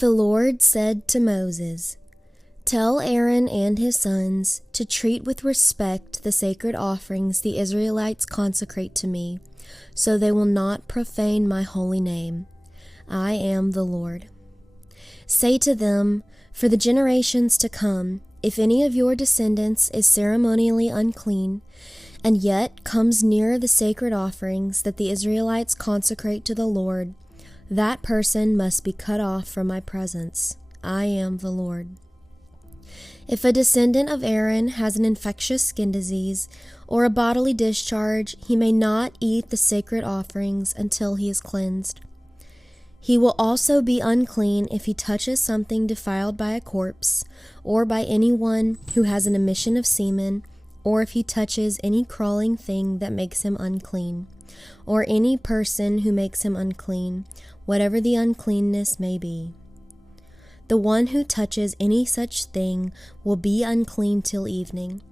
The Lord said to Moses, "Tell Aaron and his sons to treat with respect the sacred offerings the Israelites consecrate to me, so they will not profane my holy name. I am the Lord. Say to them, for the generations to come, if any of your descendants is ceremonially unclean, and yet comes near the sacred offerings that the Israelites consecrate to the Lord, that person must be cut off from my presence. I am the Lord. If a descendant of Aaron has an infectious skin disease or a bodily discharge, he may not eat the sacred offerings until he is cleansed. He will also be unclean if he touches something defiled by a corpse, or by anyone who has an emission of semen, or if he touches any crawling thing that makes him unclean, or any person who makes him unclean, whatever the uncleanness may be. The one who touches any such thing will be unclean till evening.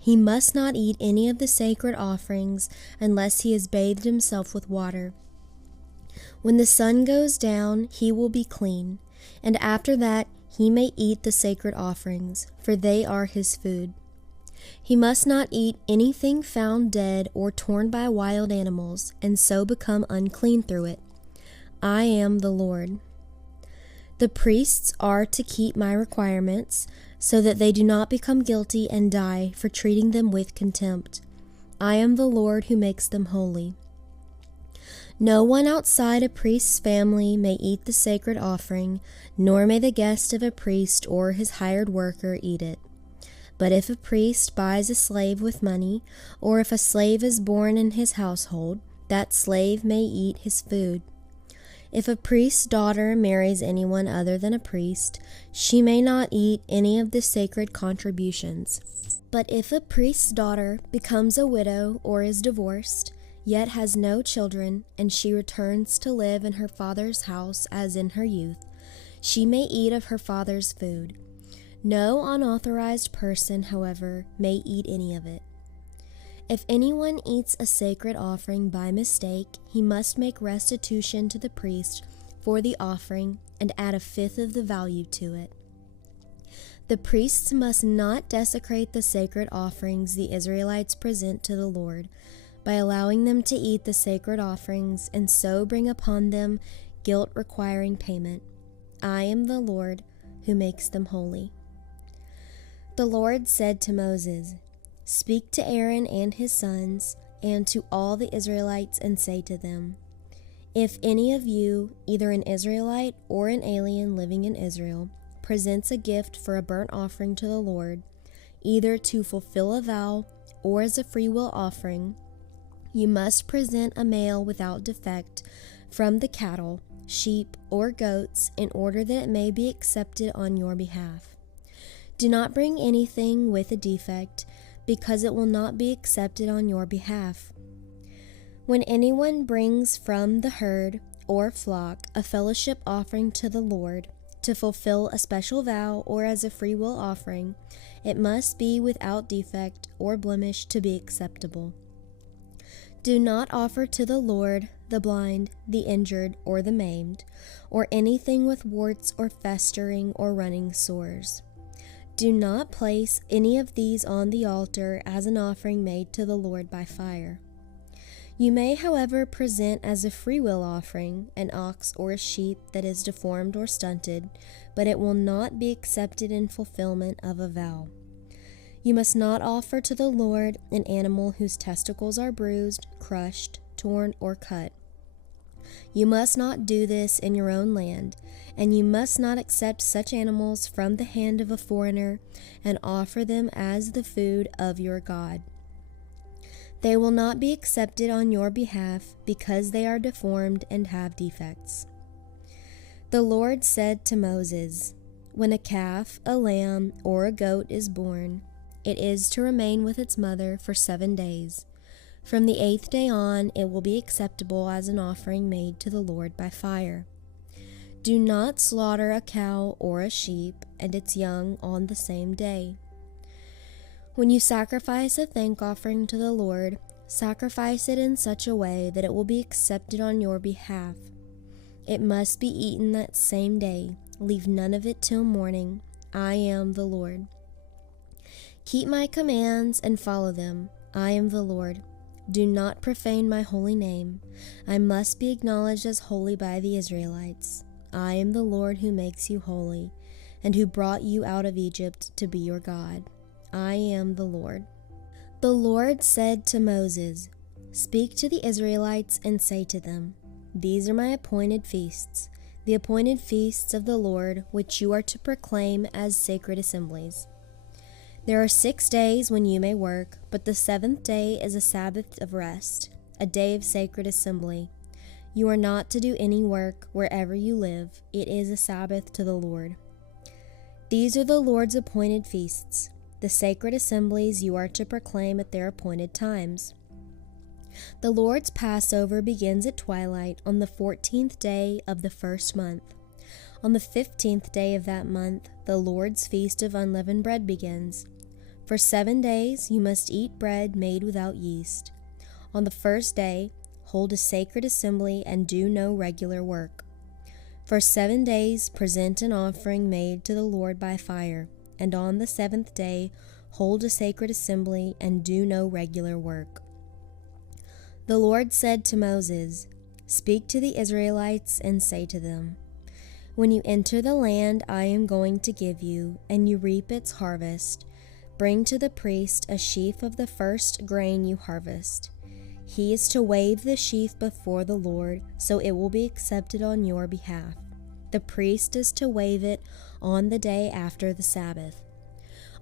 He must not eat any of the sacred offerings unless he has bathed himself with water. When the sun goes down, he will be clean, and after that he may eat the sacred offerings, for they are his food. He must not eat anything found dead or torn by wild animals, and so become unclean through it. I am the Lord. The priests are to keep my requirements, so that they do not become guilty and die for treating them with contempt. I am the Lord who makes them holy. No one outside a priest's family may eat the sacred offering, nor may the guest of a priest or his hired worker eat it. But if a priest buys a slave with money, or if a slave is born in his household, that slave may eat his food. If a priest's daughter marries anyone other than a priest, she may not eat any of the sacred contributions. But if a priest's daughter becomes a widow or is divorced, yet has no children, and she returns to live in her father's house as in her youth, she may eat of her father's food. No unauthorized person, however, may eat any of it. If anyone eats a sacred offering by mistake, he must make restitution to the priest for the offering and add a fifth of the value to it. The priests must not desecrate the sacred offerings the Israelites present to the Lord by allowing them to eat the sacred offerings and so bring upon them guilt requiring payment. I am the Lord who makes them holy. The Lord said to Moses, "Speak to Aaron and his sons, and to all the Israelites, and say to them, if any of you, either an Israelite or an alien living in Israel, presents a gift for a burnt offering to the Lord, either to fulfill a vow or as a freewill offering, you must present a male without defect from the cattle, sheep, or goats, in order that it may be accepted on your behalf. Do not bring anything with a defect, because it will not be accepted on your behalf. When anyone brings from the herd or flock a fellowship offering to the Lord, to fulfill a special vow or as a freewill offering, it must be without defect or blemish to be acceptable. Do not offer to the Lord the blind, the injured, or the maimed, or anything with warts or festering or running sores. Do not place any of these on the altar as an offering made to the Lord by fire. You may, however, present as a freewill offering an ox or a sheep that is deformed or stunted, but it will not be accepted in fulfillment of a vow. You must not offer to the Lord an animal whose testicles are bruised, crushed, torn, or cut. You must not do this in your own land, and you must not accept such animals from the hand of a foreigner and offer them as the food of your God. They will not be accepted on your behalf because they are deformed and have defects. The Lord said to Moses, when a calf, a lamb, or a goat is born, it is to remain with its mother for 7 days. From the 8th day on, it will be acceptable as an offering made to the Lord by fire. Do not slaughter a cow or a sheep and its young on the same day. When you sacrifice a thank offering to the Lord, sacrifice it in such a way that it will be accepted on your behalf. It must be eaten that same day, Leave none of it till morning. I am the Lord. Keep my commands and follow them. I am the Lord. Do not profane my holy name. I must be acknowledged as holy by the Israelites. I am the Lord who makes you holy, and who brought you out of Egypt to be your God. I am the Lord. The Lord said to Moses, Speak to the Israelites and say to them, These are my appointed feasts, the appointed feasts of the Lord, which you are to proclaim as sacred assemblies. There are 6 days when you may work, but the 7th day is a Sabbath of rest, a day of sacred assembly. You are not to do any work wherever you live. It is a Sabbath to the Lord. These are the Lord's appointed feasts, the sacred assemblies you are to proclaim at their appointed times. The Lord's Passover begins at twilight on the 14th day of the first month. On the 15th day of that month, the Lord's feast of unleavened bread begins. For 7 days you must eat bread made without yeast. On the first day, hold a sacred assembly and do no regular work. For 7 days present an offering made to the Lord by fire, and on the 7th day hold a sacred assembly and do no regular work. The Lord said to Moses, Speak to the Israelites and say to them, When you enter the land I am going to give you, and you reap its harvest, bring to the priest a sheaf of the first grain you harvest. He is to wave the sheaf before the Lord, so it will be accepted on your behalf. The priest is to wave it on the day after the Sabbath.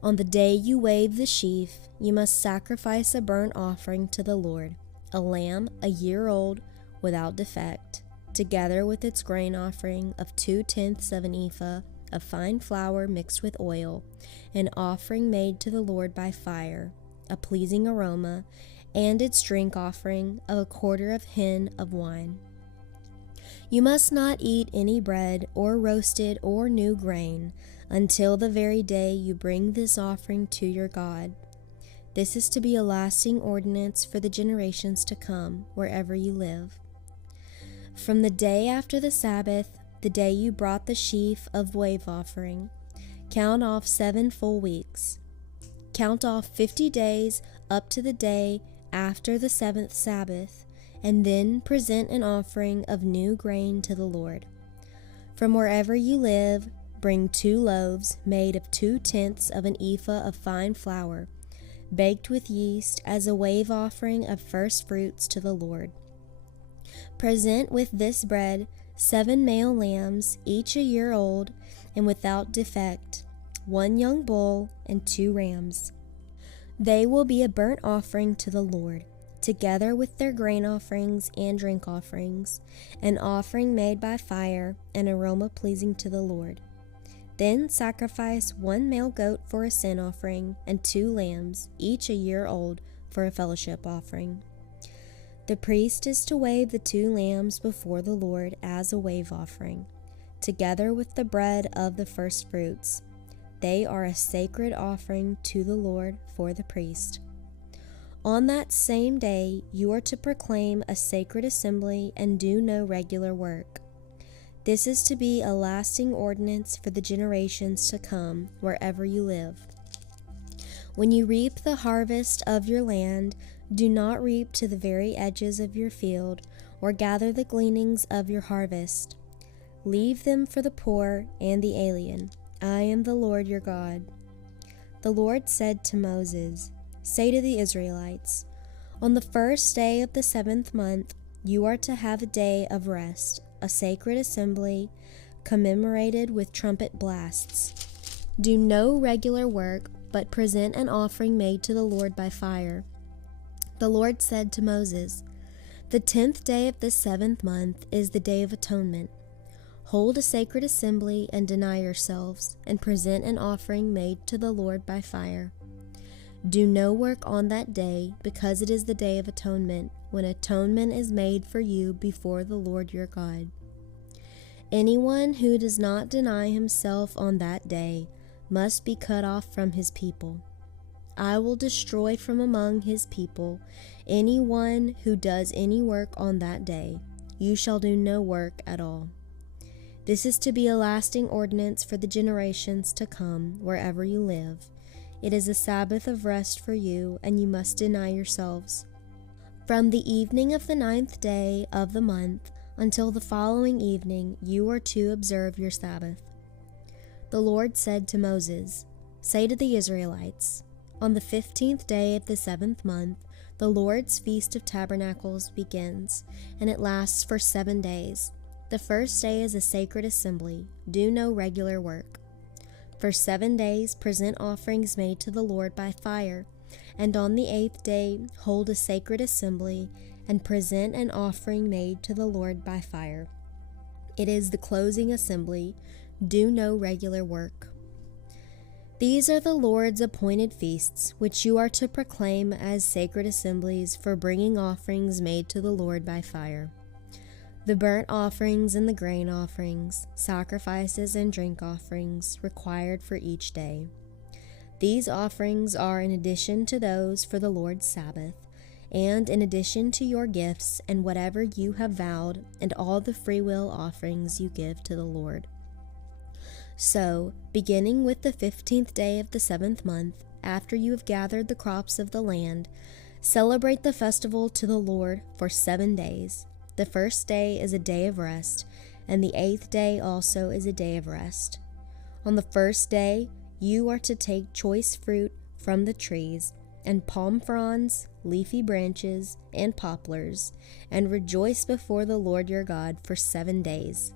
On the day you wave the sheaf, you must sacrifice a burnt offering to the Lord, a lamb a year old without defect, together with its grain offering of 2/10 of an ephah of fine flour mixed with oil, an offering made to the Lord by fire, a pleasing aroma, and its drink offering of 1/4 of hin of wine. You must not eat any bread or roasted or new grain until the very day you bring this offering to your God. This is to be a lasting ordinance for the generations to come, wherever you live. From the day after the Sabbath, the day you brought the sheaf of wave offering, count off 7 full weeks. Count off 50 days up to the day after the 7th Sabbath, and then present an offering of new grain to the Lord. From wherever you live, bring 2 loaves made of 2/10 of an ephah of fine flour, baked with yeast, as a wave offering of first fruits to the Lord. Present with this bread 7 male lambs, each a year old and without defect, 1 young bull and 2 rams. They will be a burnt offering to the Lord, together with their grain offerings and drink offerings, an offering made by fire, an aroma pleasing to the Lord. Then sacrifice 1 male goat for a sin offering, and 2 lambs, each a year old, for a fellowship offering. The priest is to wave the 2 lambs before the Lord as a wave offering, together with the bread of the first fruits. They are a sacred offering to the Lord for the priest. On that same day you are to proclaim a sacred assembly and do no regular work. This is to be a lasting ordinance for the generations to come, wherever you live. When you reap the harvest of your land, do not reap to the very edges of your field, or gather the gleanings of your harvest. Leave them for the poor and the alien. I am the Lord your God. The Lord said to Moses, Say to the Israelites, On the first day of the 7th month, you are to have a day of rest, a sacred assembly, commemorated with trumpet blasts. Do no regular work, but present an offering made to the Lord by fire. The Lord said to Moses, The 10th day of the 7th month is the Day of Atonement. Hold a sacred assembly and deny yourselves, and present an offering made to the Lord by fire. Do no work on that day, because it is the Day of Atonement, when atonement is made for you before the Lord your God. Anyone who does not deny himself on that day must be cut off from his people. I will destroy from among his people anyone who does any work on that day. You shall do no work at all. This is to be a lasting ordinance for the generations to come, wherever you live. It is a Sabbath of rest for you, and you must deny yourselves. From the evening of the 9th day of the month until the following evening, you are to observe your Sabbath. The Lord said to Moses, "Say to the Israelites, on the 15th day of the 7th month, the Lord's Feast of Tabernacles begins, and it lasts for 7 days. The first day is a sacred assembly. Do no regular work. For 7 days present offerings made to the Lord by fire, and on the 8th day hold a sacred assembly and present an offering made to the Lord by fire. It is the closing assembly. Do no regular work. These are the Lord's appointed feasts, which you are to proclaim as sacred assemblies for bringing offerings made to the Lord by fire: the burnt offerings and the grain offerings, sacrifices and drink offerings required for each day. These offerings are in addition to those for the Lord's Sabbath, and in addition to your gifts and whatever you have vowed, and all the freewill offerings you give to the Lord. So, beginning with the 15th day of the 7th month, after you have gathered the crops of the land, celebrate the festival to the Lord for 7 days. The first day is a day of rest, and the 8th day also is a day of rest. On the first day, you are to take choice fruit from the trees, and palm fronds, leafy branches, and poplars, and rejoice before the Lord your God for 7 days.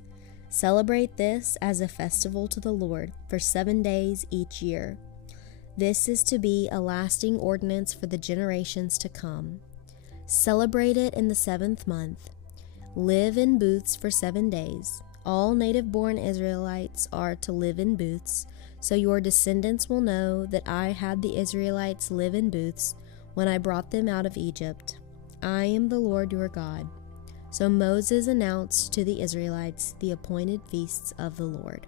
Celebrate this as a festival to the Lord for 7 days each year. This is to be a lasting ordinance for the generations to come. Celebrate it in the 7th month. Live in booths for 7 days. All native-born Israelites are to live in booths, so your descendants will know that I had the Israelites live in booths when I brought them out of Egypt. I am the Lord your God." So Moses announced to the Israelites the appointed feasts of the Lord.